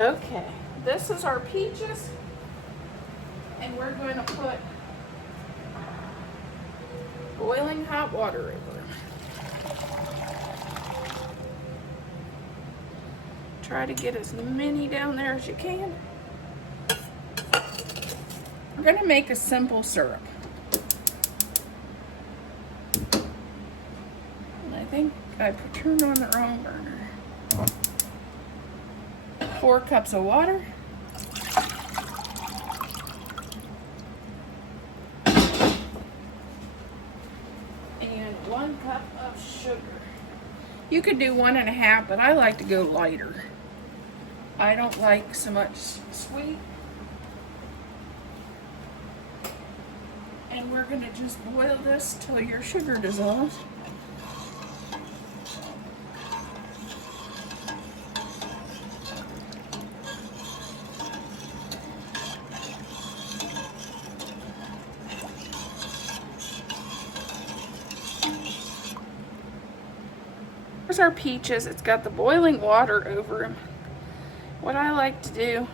Okay, this is our peaches, and we're going to put boiling hot water over them. Try to get as many down there as you can. We're going to make a simple syrup. And I think I turned on the wrong burner. 4 cups of water. And 1 cup of sugar. You could do 1.5, but I like to go lighter. I don't like so much sweet. And we're going to just boil this till your sugar dissolves. Here's our peaches. It's got the boiling water over them. What I like to do,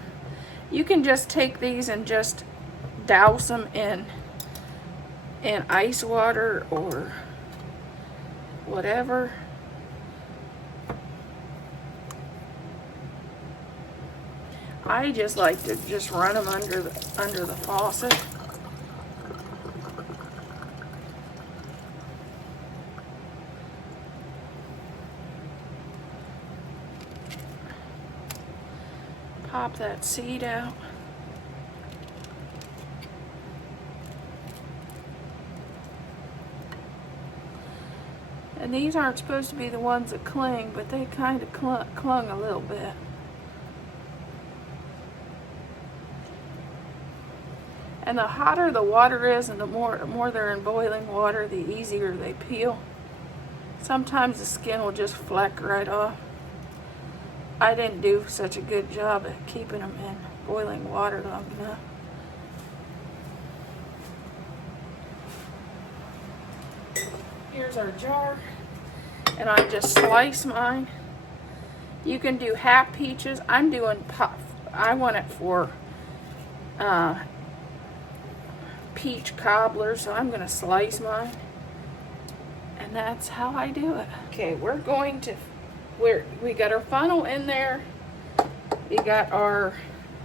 you can just take these and just douse them in ice water or whatever. I just like to just run them under the faucet. Pop that seed out. And these aren't supposed to be the ones that cling, but they kind of clung a little bit. And the hotter the water is and the more they're in boiling water, the easier they peel. Sometimes the skin will just fleck right off. I didn't do such a good job at keeping them in boiling water long enough. Here's our jar, and I just slice mine. You can do half peaches. I'm doing puff. I want it for peach cobbler, so I'm going to slice mine, and that's how I do it. Okay, we're going to. We got our funnel in there. We got our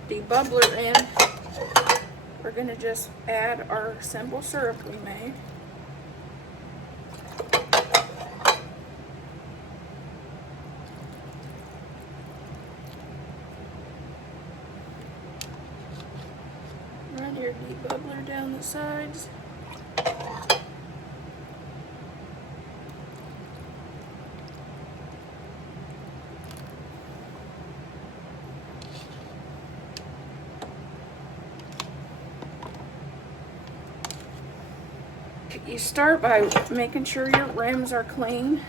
debubbler in. We're going to just add our simple syrup we made. Run your debubbler down the sides. You start by making sure your rims are clean.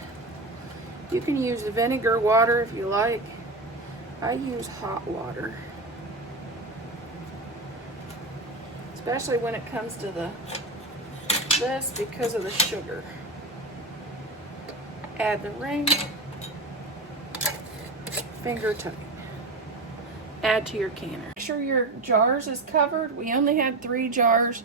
You can use vinegar water if you like. I use hot water, especially when it comes to this because of the sugar. Add the ring, finger tight. Add to your canner. Make sure your jars is covered. We only had 3 jars,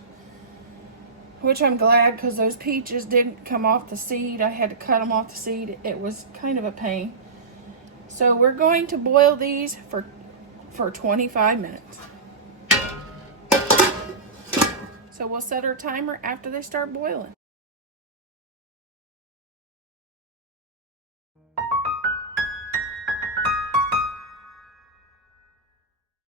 which I'm glad because those peaches didn't come off the seed. I had to cut them off the seed. It was kind of a pain. So we're going to boil these for 25 minutes. So we'll set our timer after they start boiling.